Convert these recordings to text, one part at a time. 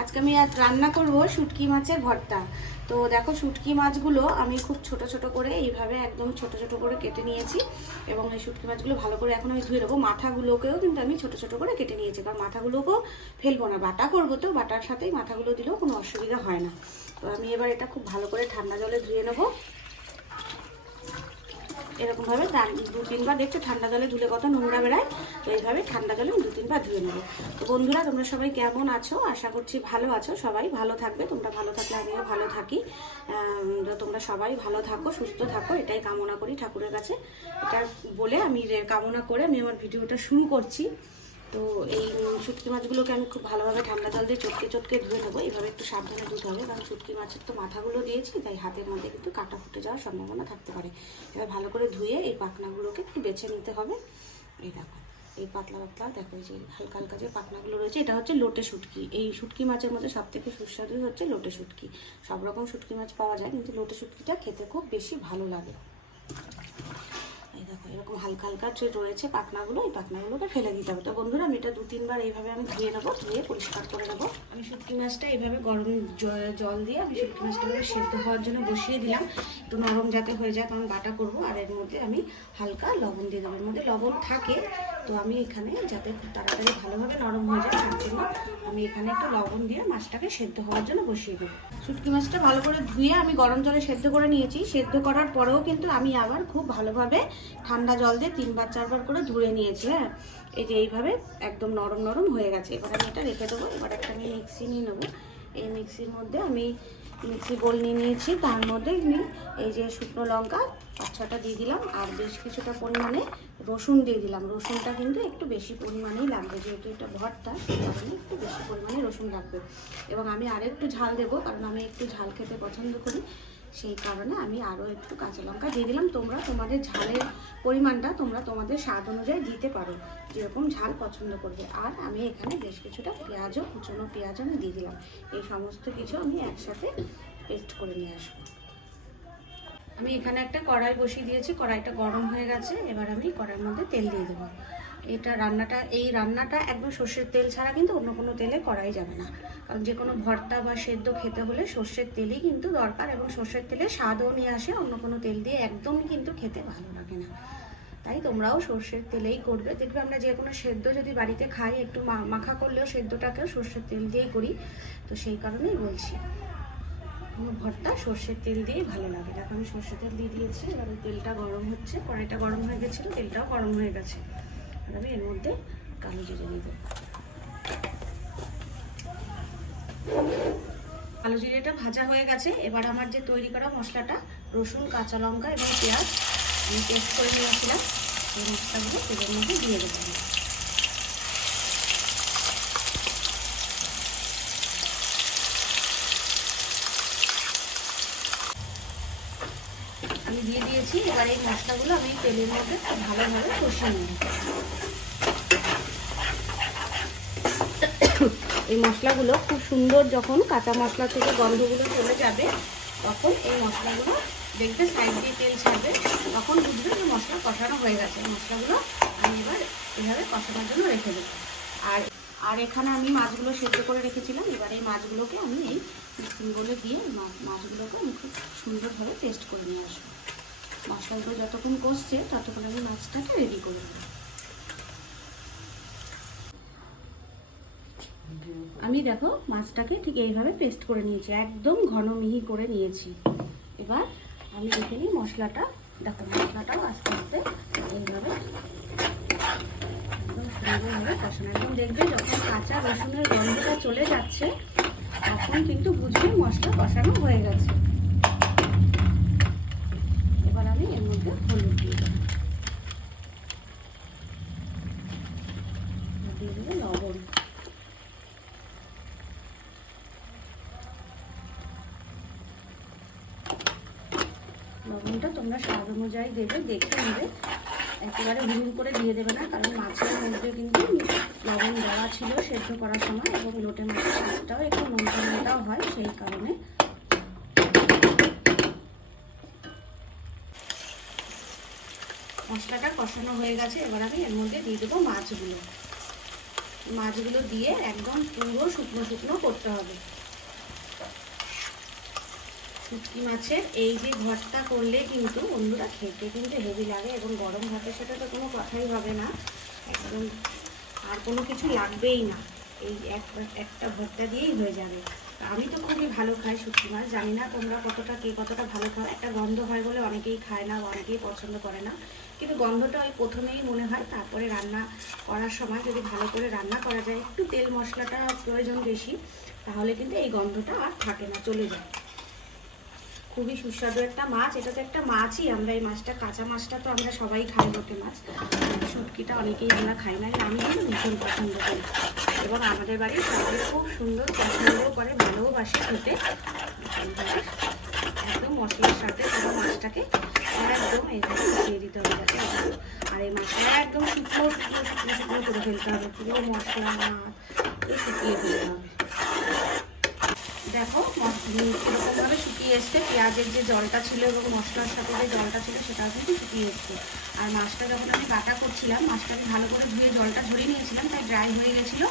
আজকে আমি রান্না করব শুটকি মাছের ভর্তা। তো দেখো শুটকি মাছগুলো আমি খুব ছোট ছোট করে এইভাবে একদম ছোট ছোট করে কেটে নিয়েছি এবং এই শুটকি মাছগুলো ভালো করে এখন আমি ধুয়ে নেব। মাথাগুলোকেও কিন্তু আমি ছোট ছোট করে কেটে নিয়েছি। কারণ মাথাগুলোকেও ফেলব না, বাটা করব তো, বাটার সাথেই মাথাগুলো দিলেও কোনো অসুবিধা হয় না। তো আমি এবার এটা খুব ভালো করে ঠান্ডা জলে ধুয়ে নেব। এরকমভাবে দু তিনবার দেখছ, ঠান্ডা জলে ধুলে কত নোংরা বেড়ায়, তো এইভাবে ঠান্ডা জলে দু তিনবার ধুয়ে নেব। তো বন্ধুরা, তোমরা সবাই কেমন আছো? আশা করছি ভালো আছো সবাই। ভালো থাকবে, তোমরা ভালো থাকলে আমিও ভালো থাকি। তোমরা সবাই ভালো থাকো, সুস্থ থাকো, এটাই কামনা করি ঠাকুরের কাছে। এটা বলে আমি কামনা করে আমি আমার ভিডিওটা শুরু করছি। তো এই শুটকি মাছগুলোকে আমি খুব ভালোভাবে ঠান্ডা জল দিয়ে চটকে চটকে ধুয়ে নেব। এভাবে একটু সাবধানে ধুতে হবে, কারণ শুটকি মাছের তো মাথাগুলো দিয়েছি, তাই হাতের মধ্যে কিন্তু কাটা ফুটে যাওয়ার সম্ভাবনা থাকতে পারে। এবার ভালো করে ধুয়ে এই পাখনাগুলোকে একটু বেছে নিতে হবে। এই দেখো, এই পাতলা পাতলা, দেখো যে হালকা হালকা যে পাখনাগুলো রয়েছে, এটা হচ্ছে লোটে শুটকি। এই শুটকি মাছের মধ্যে সব থেকে সুস্বাদু হচ্ছে লোটে শুটকি। সব রকম শুটকি মাছ পাওয়া যায়, কিন্তু লোটে শুটকিটা খেতে খুব বেশি ভালো লাগে। দেখো, এরকম হালকা হালকা যে রয়েছে পাখনাগুলো, এই পাখনাগুলোকে ফেলে দিতে হবে। তো বন্ধুরা, আমি এটা দু তিনবার এইভাবে আমি ধুয়ে নেব, ধুয়ে পরিষ্কার করে নেব। আমি শুটকি মাছটা এইভাবে গরম জল দিয়ে আমি শুটকি মাছটা সেদ্ধ হওয়ার জন্য বসিয়ে দিলাম। একটু নরম যাতে হয়ে যায়, কারণ বাটা করব। আর এর মধ্যে আমি হালকা লবণ দিয়ে দেবো। এর মধ্যে লবণ থাকে তো আমি এখানে যাতে খুব তাড়াতাড়ি ভালোভাবে নরম হয়ে যায়, তার জন্য আমি এখানে একটু লবণ দিয়ে মাছটাকে সেদ্ধ হওয়ার জন্য বসিয়ে দেবো। শুটকি মাছটা ভালো করে ধুয়ে আমি গরম জলে সেদ্ধ করে নিয়েছি। সেদ্ধ করার পরেও কিন্তু আমি আবার খুব ভালোভাবে ঠান্ডা জল দিয়ে তিনবার, চারবার করে ধুয়ে নিয়েছি হ্যাঁ? এই যে এইভাবে একদম নরম নরম হয়ে গেছে। এবার আমি এটা রেখে দেবো। এবার একটা আমি মিক্সি নিয়ে নেব। এই মিক্সির মধ্যে আমি মিক্সি বোল নিয়ে নিয়েছি। তার মধ্যে এই যে শুকনো লঙ্কা, পাঁচ ছটা দিয়ে দিলাম আর বেশ কিছুটা পরিমাণে রসুন দিয়ে দিলাম। রসুনটা কিন্তু একটু বেশি পরিমাণেই লাগবে, যেহেতু এটা ভর্তা কারণে একটু বেশি পরিমাণে রসুন লাগবে। এবং আমি আরেকটু ঝাল দেবো, কারণ আমি একটু ঝাল খেতে পছন্দ করি। সেই কারণে আমি আরও একটু কাঁচা লঙ্কা দিয়ে দিলাম। তোমরা তোমাদের ঝালের পরিমাণটা তোমরা তোমাদের স্বাদ অনুযায়ী দিতে পারো। যেরকম ঝাল পছন্দ করবে। আর আমি এখানে বেশ কিছুটা পেঁয়াজও কুচনো পেঁয়াজ আমি দিয়ে দিলাম। এই সমস্ত কিছু আমি একসাথে পেস্ট করে নিয়ে আসব। আমি এখানে একটা কড়াই বসিয়ে দিয়েছি, কড়াইটা গরম হয়ে গেছে, এবার আমি কড়াইয়ের মধ্যে তেল দিয়ে দেবো। এটা রান্নাটা, এই রান্নাটা একদম সর্ষের তেল ছাড়া কিন্তু অন্য কোনো তেলে করাই যাবে না। কারণ যে কোনো ভর্তা বা সেদ্ধ খেতে হলে সর্ষের তেলই কিন্তু দরকার এবং সর্ষের তেলে স্বাদও নিয়ে আসে, অন্য কোনো তেল দিয়ে একদমই কিন্তু খেতে ভালো লাগে না। তাই তোমরাও সর্ষের তেলেই করবে। দেখবে আমরা যে কোনো সেদ্ধ যদি বাড়িতে খাই, একটু মাখা করলেও সেদ্ধটাকেও সর্ষের তেল দিয়েই করি। তো সেই কারণেই বলছি। ভর্তা সর্ষের তেল দিয়েই ভালো লাগে। দেখো আমি সর্ষের তেল দিয়ে দিয়েছি, এবার তেলটা গরম হচ্ছে। কড়াইটা গরম হয়ে গেছিল, তেলটাও গরম হয়ে গেছে। আর আমি এর মধ্যে কালো জিরে দেবো। কালো জিরেটা ভাজা হয়ে গেছে। এবার আমার যে তৈরি করা মশলাটা, রসুন, কাঁচা লঙ্কা এবং পেঁয়াজ, আমি পেস্ট করে নিয়েছিলাম। এই মশলাগুলো তেলের মধ্যে দিয়ে দেবো। দিয়েছি, এবার এই মশলাগুলো আমি তেলের মধ্যে খুব ভালোভাবে কষিয়ে নেব এই মশলাগুলো খুব সুন্দর যখন কাঁচা মশলা থেকে গন্ধগুলো চলে যাবে, তখন এই মশলাগুলো দেখবে সাইড দিয়ে তেল ছাড়বে, তখন বুঝবে যে মশলা কষানো হয়ে গেছে। মশলাগুলো আমি এবার এভাবে কষানোর জন্য রেখে দেবো। আর আর এখানে আমি মাছগুলো সেদ্ধ করে রেখেছিলাম। এবার এই মাছগুলোকে আমি এই বলে দিয়ে মাছগুলোকে আমি খুব সুন্দরভাবে টেস্ট করে নিয়ে আসব। মশলাগুলো যতক্ষণ কষছে, ততক্ষণ আমি মাছটাকে রেডি করে নেব। আমি দেখো মাছটাকে ঠিক এইভাবে পেস্ট করে নিয়েছি, একদম ঘন মিহি করে নিয়েছি। এবার আমি দেখে নিই মশলাটা, দেখো মশলাটাও আস্তে আস্তে এইভাবে কষানো। একদম দেখবে যখন কাঁচা রসুনের গন্ধটা চলে যাচ্ছে, তখন কিন্তু বুঝবে মশলা কষানো হয়ে গেছে এবার আমি এর মধ্যে লবণটা তোমরা স্বাদ অনুযায়ী দেবে, দেখে নেবে। একেবারে হুড় করে দিয়ে দেবে না, কারণ মাছের মধ্যে কিন্তু লবণ দেওয়া ছিল সেদ্ধ করার সময় এবং লোটে মাছের স্বাদটাও একটু নোনটা হয় সেই কারণে। মশলাটা কষানো হয়ে গেছে, এবার আমি এর মধ্যে দিয়ে দেবো মাছগুলো। মাছগুলো দিয়ে একদম পুরো শুকনো শুকনো করতে হবে। শুটকি মাছের এই যে ভর্তা করলে কিন্তু বন্ধুরা খেতে কিন্তু হেভি লাগে এবং গরম ভাতের সাথে তো কোনো কথাই হবে না। একদম আর কোনো কিছু লাগবেই না। এই এক একটা ভর্তা দিয়েই হয়ে যাবে। আমি তো খুবই ভালো খাই শুটকি মাছ। জানি না তোমরা কতটা কে কতটা ভালো খাও। একটা গন্ধ হয় বলে অনেকেই খায় না, অনেকেই পছন্দ করে না। কিন্তু গন্ধটা ওই প্রথমেই মনে হয়, তারপরে রান্না করার সময় যদি ভালো করে রান্না করা যায়, একটু তেল মশলাটা প্রয়োজন বেশি, তাহলে কিন্তু এই গন্ধটা আর থাকে না, চলে যায়। খুবই সুস্বাদু একটা মাছ। এটা তো একটা মাছই। আমরা এই মাছটা, কাঁচা মাছটা তো আমরা সবাই খাই লোকে মাছ। শুটকিটা অনেকেই আমরা খাই না। আমি কিন্তু ভীষণ পছন্দ করি। এবং আমাদের বাড়ির সবাই খুব সুন্দর পছন্দও করে, ভালোবাসে খেতে। একদম মশলার সাথে পুরো মাছটাকে একদম এইভাবে মিশিয়ে দিতে হবে যাতে আর এই মাছটা একদম শুকনো শুকনো শুকনো করে ফেলতে হবে। পুরো মশলা, মাছ শুকিয়ে ফেলতে হবে। দেখো এরকমভাবে শুকিয়ে এসছে। পেঁয়াজের যে জলটা ছিল এবং মশলার সাথে যে জলটা ছিল, সেটাও কিন্তু শুকিয়ে এসছে। আর মাছটা যখন আমি বাটা করছিলাম, মাছটা আমি ভালো করে ধুয়ে জলটা ঝরিয়ে নিয়েছিলাম, তাই ড্রাই হয়ে গেছিল।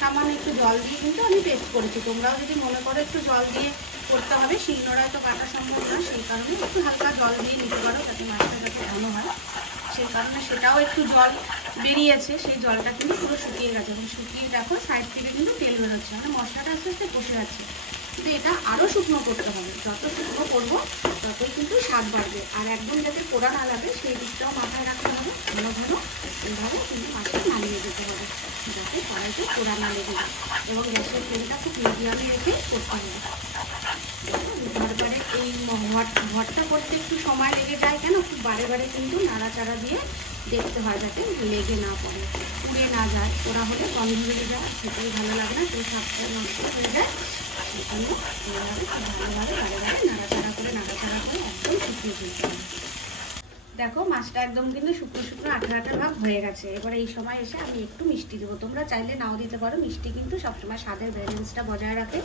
সামান্য একটু জল দিয়ে কিন্তু আমি পেস্ট করেছি। তোমরাও যদি মনে করো একটু জল দিয়ে করতে হবে শিলনোড়ায় তো কাটা সম্ভব না, সেই কারণে একটু হালকা জল দিয়ে নিতে পারো, যাতে মাছটা যাতে ভালো হয়। সেই কারণে সেটাও একটু জল বেরিয়েছে, সেই জলটা কিন্তু পুরো শুকিয়ে গেছে। এবং শুকিয়ে দেখো সাইড থেকে কিন্তু তেল বেরোচ্ছে। মানে মশলাটা আস্তে আস্তে কষে যাচ্ছে। কিন্তু এটা আরও শুকনো করতে হবে। যত শুকনো করব, ততই কিন্তু স্বাদ বাড়বে। আর একদম যাতে পোড়া না লাগে, সেই দিকটাও মাথায় রাখতে হবে। ঘন ঘন এইভাবে কিন্তু মাছটা নামিয়ে দিতে হবে, যাতে কড়াইতে পোড়া না লেগে যায়। এবং গ্যাসের তেলটা খুব মিডিয়ামে রেখে করতে হবে। বারবারে এই ভট করতে একটু সময় লেগে যায় কেন? খুব বারে বারে কিন্তু নাড়াচাড়া দিয়ে দেখতে হয় যাতে লেগে না পড়ে। পুড়ে না যায় ওরা হলে গন্ধ বেড়ে যায় খেতেই ভালো লাগে না, সেই স্বাদটা নষ্ট হয়ে যায়। সেখানে এইভাবে খুব ভালোভাবে বারে নাড়াচাড়া করে নাড়াচাড়া করে একদম শুকিয়ে ফেলতে হবে দেখো, মাছটা একদম কিন্তু শুকনো শুকনো আঠা আঠা ভাব হয়ে গেছে। এবার এই সময় এসে আমি একটু মিষ্টি দেবো। তোমরা চাইলে নাও দিতে পারো। মিষ্টি কিন্তু সবসময় স্বাদের ব্যালেন্সটা বজায় রাখে।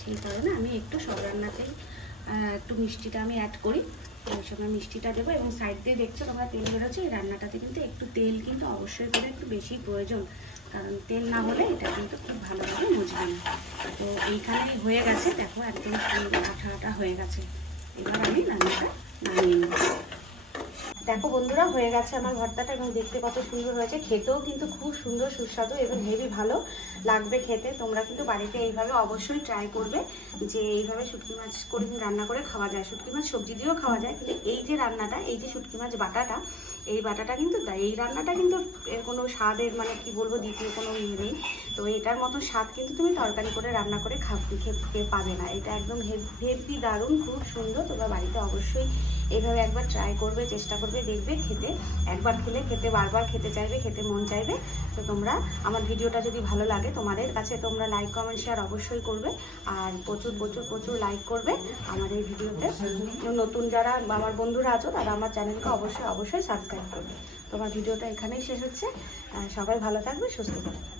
সেই কারণে আমি একটু সব রান্নাতেই একটু মিষ্টিটা আমি অ্যাড করি। ওই সময় মিষ্টিটা দেবো এবং সাইড দিয়ে দেখছ তোমরা তেল বেরোচ্ছে, এই রান্নাটাতে কিন্তু একটু তেল কিন্তু অবশ্যই করে একটু বেশি প্রয়োজন। কারণ তেল না হলে এটা কিন্তু খুব ভালোভাবে মুজবে না। তো এইখানেই হয়ে গেছে, দেখো একদম সুন্দর আঠা আঠা হয়ে গেছে। এবার আমি রান্নাটা নামিয়ে নেব। দেখো বন্ধুরা, হয়ে গেছে আমার ভর্তাটা এবং দেখতে কত সুন্দর হয়েছে। খেতেও কিন্তু খুব সুন্দর, সুস্বাদু এবং হেভি ভালো লাগবে খেতে। তোমরা কিন্তু বাড়িতে এইভাবে অবশ্যই ট্রাই করবে যে এইভাবে শুটকি মাছ করে রান্না করে খাওয়া যায়। শুটকি মাছ সবজি দিয়েও খাওয়া যায়, কিন্তু এই যে রান্নাটা, এই যে শুটকি মাছ বাটাটা এই বাটাটা কিন্তু তা- এই রান্নাটা কিন্তু এর কোনো স্বাদের মানে কি বলব দ্বিতীয় কোনো ইয়ে নেই। তো এটার মতো স্বাদ কিন্তু তুমি তরকারি করে, রান্না করে খাবে খেয়ে পাবে না। এটা একদম হেভি দারুণ, খুব সুন্দর। তোমরা বাড়িতে অবশ্যই এইভাবে একবার ট্রাই করবে, চেষ্টা করবে, দেখবে, খেতে। একবার খেলে খেতে বারবার খেতে চাইবে, খেতে মন চাইবে। তো তোমরা আমার ভিডিওটা যদি ভালো লাগে তোমাদের কাছে, তোমরা লাইক কমেন্ট শেয়ার অবশ্যই করবে। আর প্রচুর প্রচুর প্রচুর লাইক করবে আমার এই ভিডিওতে। নতুন যারা আমার বন্ধুরা আছো, তারা আমার চ্যানেলকে অবশ্যই অবশ্যই সাবস্ক্রাইব করবে। তোমার ভিডিওটা এখানেই শেষ হচ্ছে। সবাই ভালো থাকবে সুস্থ থাকবে।